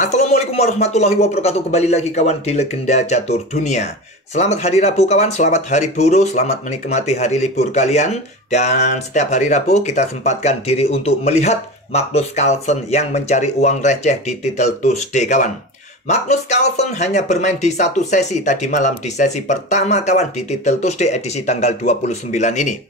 Assalamualaikum warahmatullahi wabarakatuh. Kembali lagi kawan di Legenda Catur Dunia. Selamat hari Rabu kawan, selamat hari buruh, selamat menikmati hari libur kalian. Dan setiap hari Rabu kita sempatkan diri untuk melihat Magnus Carlsen yang mencari uang receh di Title Tuesday kawan. Magnus Carlsen hanya bermain di satu sesi tadi malam, di sesi pertama kawan di Title Tuesday edisi tanggal 29 ini.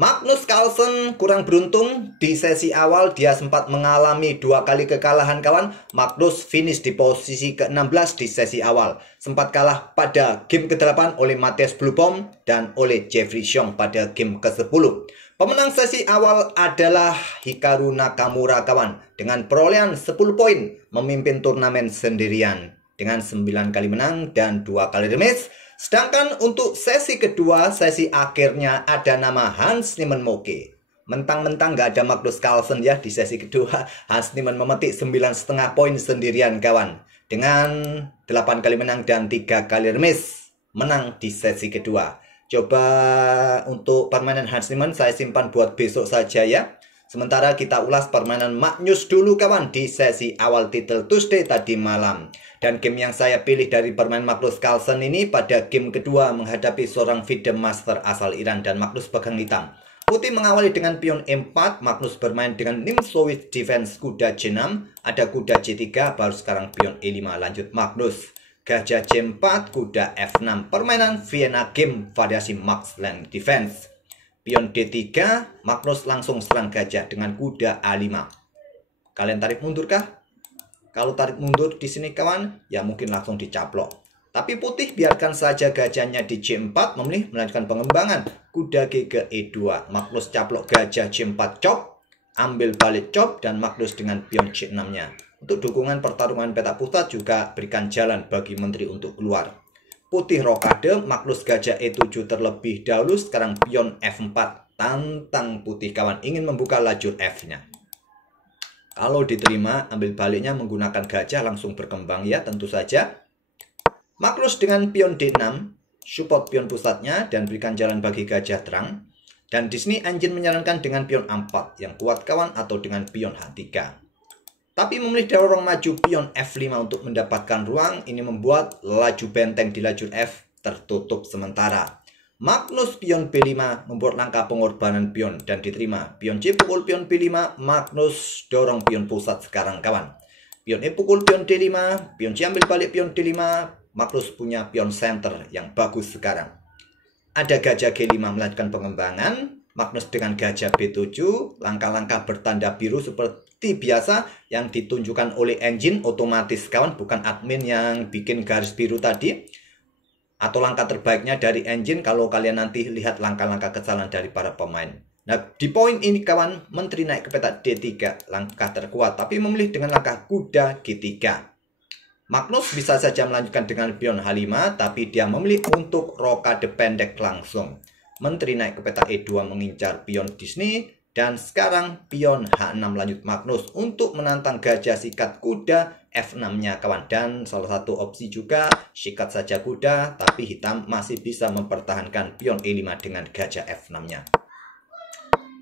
Magnus Carlsen kurang beruntung. Di sesi awal dia sempat mengalami 2 kali kekalahan kawan. Magnus finish di posisi ke-16 di sesi awal. Sempat kalah pada game ke-8 oleh Matthias Blupom dan oleh Jeffrey Xiong pada game ke-10. Pemenang sesi awal adalah Hikaru Nakamura kawan. Dengan perolehan 10 poin memimpin turnamen sendirian dengan 9 kali menang dan 2 kali remis. Sedangkan untuk sesi kedua, sesi akhirnya ada nama Hans Niemann Moke. Mentang-mentang nggak ada Magnus Carlsen ya di sesi kedua, Hans Niemann memetik 9,5 poin sendirian kawan. Dengan 8 kali menang dan 3 kali remis, menang di sesi kedua. Coba untuk permainan Hans Niemann saya simpan buat besok saja ya. Sementara kita ulas permainan Magnus dulu kawan di sesi awal Title Tuesday tadi malam. Dan game yang saya pilih dari permainan Magnus Carlsen ini pada game kedua menghadapi seorang FIDE Master asal Iran dan Magnus pegang hitam. Putih mengawali dengan pion E4, Magnus bermain dengan Nimzowitsch Defense kuda C6, ada kuda C3, baru sekarang pion E5 lanjut Magnus. Gajah C4, kuda F6, permainan Vienna game variasi Max Land Defense. Pion D3, Magnus langsung serang gajah dengan kuda A5. Kalian tarik mundur kah? Kalau tarik mundur di sini kawan, ya mungkin langsung dicaplok. Tapi putih biarkan saja gajahnya di C4, memilih melanjutkan pengembangan. Kuda G ke E2, Magnus caplok gajah C4 chop, ambil balik chop, dan Magnus dengan pion C6-nya. Untuk dukungan pertarungan petak pusat juga berikan jalan bagi menteri untuk keluar. Putih rokade, Magnus gajah E7 terlebih dahulu, sekarang pion F4. Tantang putih kawan, ingin membuka lajur F-nya. Kalau diterima, ambil baliknya menggunakan gajah langsung berkembang ya tentu saja. Magnus dengan pion D6, support pion pusatnya dan berikan jalan bagi gajah terang. Dan di sini engine menyarankan dengan pion A4 yang kuat kawan atau dengan pion H3. Tapi memilih dorong maju pion F5 untuk mendapatkan ruang, ini membuat laju benteng di lajur F tertutup sementara. Magnus pion B5 membuat langkah pengorbanan pion dan diterima. Pion C pukul pion B5, Magnus dorong pion pusat sekarang kawan. Pion E pukul pion D5, pion C ambil balik pion D5, Magnus punya pion center yang bagus sekarang. Ada gajah G5 melanjutkan pengembangan, Magnus dengan gajah B7, langkah-langkah bertanda biru seperti biasa yang ditunjukkan oleh engine otomatis kawan, bukan admin yang bikin garis biru tadi. Atau langkah terbaiknya dari engine kalau kalian nanti lihat langkah-langkah kesalahan dari para pemain. Nah, di poin ini kawan, menteri naik ke petak D3, langkah terkuat, tapi memilih dengan langkah kuda G3. Magnus bisa saja melanjutkan dengan pion H5, tapi dia memilih untuk rokade pendek langsung. Menteri naik ke petak E2 mengincar pion di sini, dan sekarang pion H6 lanjut Magnus untuk menantang gajah sikat kuda F6-nya kawan. Dan salah satu opsi juga sikat saja kuda, tapi hitam masih bisa mempertahankan pion E5 dengan gajah F6-nya.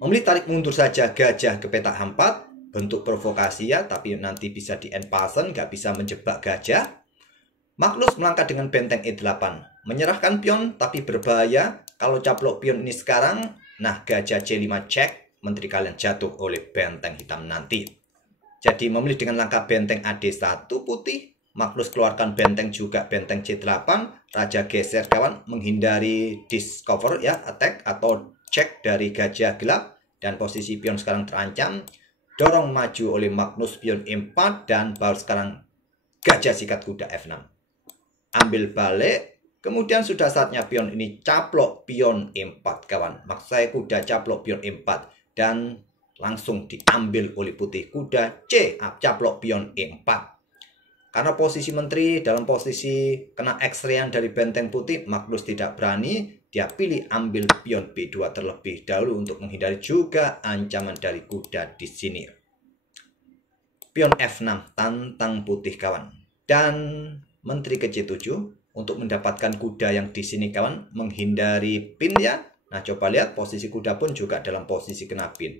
Memilih tarik mundur saja gajah ke petak H4, bentuk provokasi ya, tapi nanti bisa di end pasen, nggak bisa menjebak gajah. Magnus melangkah dengan benteng E8, menyerahkan pion tapi berbahaya. Kalau caplok pion ini sekarang, nah gajah C5 cek, menteri kalian jatuh oleh benteng hitam nanti. Jadi memilih dengan langkah benteng AD1 putih, Magnus keluarkan benteng juga benteng C8, raja geser kawan menghindari discover ya, attack atau cek dari gajah gelap, dan posisi pion sekarang terancam. Dorong maju oleh Magnus pion E4 dan baru sekarang gajah sikat kuda F6. Ambil balik, kemudian sudah saatnya pion ini caplok pion E4 kawan. Maksud saya kuda caplok pion E4 dan langsung diambil oleh putih kuda C caplok pion E4. Karena posisi menteri dalam posisi kena X-rayan dari benteng putih, Magnus tidak berani, dia pilih ambil pion B2 terlebih dahulu untuk menghindari juga ancaman dari kuda di sini. Pion F6 tantang putih kawan. Dan menteri ke C7 untuk mendapatkan kuda yang di sini kawan, menghindari pin ya. Nah, coba lihat posisi kuda pun juga dalam posisi kena pin.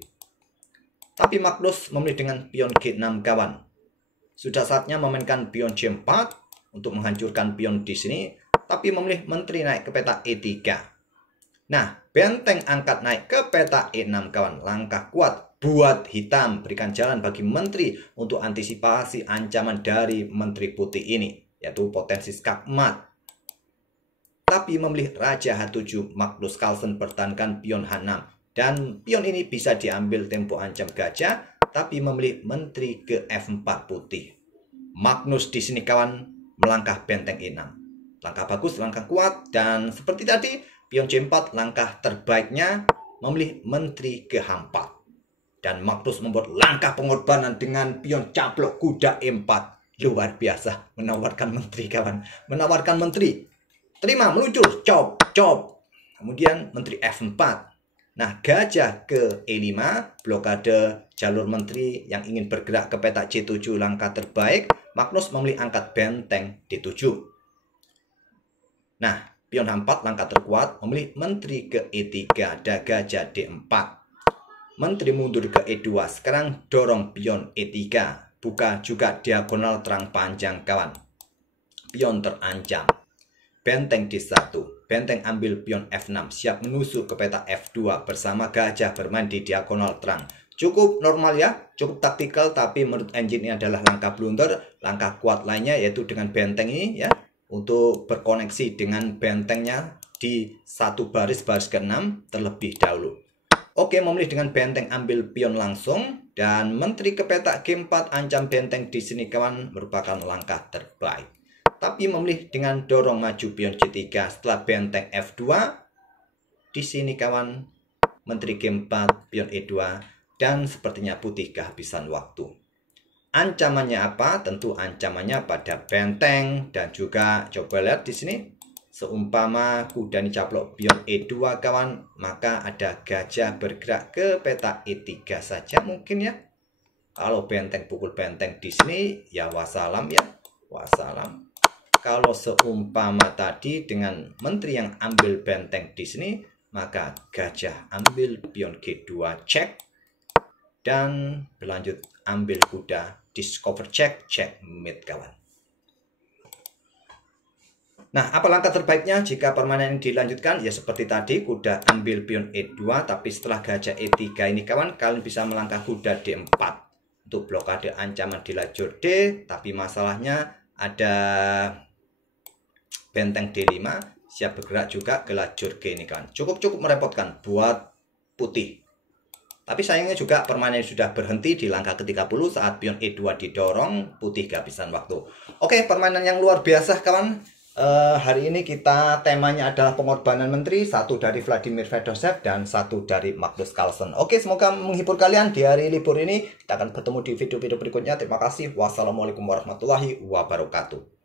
Tapi Magnus memilih dengan pion G6 kawan. Sudah saatnya memainkan pion C4 untuk menghancurkan pion di sini, tapi memilih menteri naik ke peta E3. Nah, benteng angkat naik ke peta E6 kawan. Langkah kuat buat hitam, berikan jalan bagi menteri untuk antisipasi ancaman dari menteri putih ini, yaitu potensi skakmat. Tapi memilih Raja H7, Magnus Carlsen pertahankan pion H6. Dan pion ini bisa diambil tempo ancam gajah, tapi memilih menteri ke F4 putih. Magnus di sini kawan melangkah benteng E6. Langkah bagus, langkah kuat, dan seperti tadi pion C4 langkah terbaiknya memilih menteri ke H4. Dan Magnus membuat langkah pengorbanan dengan pion caplok kuda E4. Luar biasa, menawarkan menteri kawan, menawarkan menteri. Terima, meluncur, cop, cop. Kemudian menteri F4. Nah, gajah ke E5, blokade jalur menteri yang ingin bergerak ke peta C7 langkah terbaik. Magnus memilih angkat benteng D7. Nah, pion H4 langkah terkuat memilih menteri ke E3, ada gajah D4. Menteri mundur ke E2, sekarang dorong pion E3. Buka juga diagonal terang panjang kawan. Pion terancam. Benteng D1, benteng ambil pion F6, siap menusuk ke peta F2 bersama gajah bermain di diagonal terang. Cukup normal ya, cukup taktikal, tapi menurut engine ini adalah langkah blunder. Langkah kuat lainnya yaitu dengan benteng ini ya, untuk berkoneksi dengan bentengnya di satu baris ke-6 terlebih dahulu. Oke, memilih dengan benteng ambil pion langsung, dan menteri ke peta G4 ancam benteng di sini kawan merupakan langkah terbaik. Tapi memilih dengan dorong maju pion C3 setelah benteng F2. Di sini kawan menteri G4, pion E2, dan sepertinya putih kehabisan waktu. Ancamannya apa? Tentu ancamannya pada benteng, dan juga coba lihat di sini. Seumpama kuda ini caplok pion E2 kawan, maka ada gajah bergerak ke peta E3 saja mungkin ya. Kalau benteng pukul benteng di sini ya wassalam ya, wassalam. Kalau seumpama tadi dengan menteri yang ambil benteng di sini, maka gajah ambil pion G2 cek, dan berlanjut ambil kuda discover cek, checkmate kawan. Nah, apa langkah terbaiknya jika permainan ini dilanjutkan? Ya seperti tadi, kuda ambil pion E2, tapi setelah gajah E3 ini kawan, kalian bisa melangkah kuda D4 untuk blokade ancaman di lajur D. Tapi masalahnya ada benteng D5 siap bergerak juga ke lajur G ini kan. Cukup merepotkan buat putih. Tapi sayangnya juga permainan sudah berhenti di langkah ke-30 saat pion E2 didorong, putih kehabisan waktu. Oke, permainan yang luar biasa kawan. Hari ini kita temanya adalah pengorbanan menteri, satu dari Vladimir Fedosev dan satu dari Magnus Carlsen. Oke, semoga menghibur kalian di hari libur ini. Kita akan bertemu di video-video berikutnya. Terima kasih. Wassalamualaikum warahmatullahi wabarakatuh.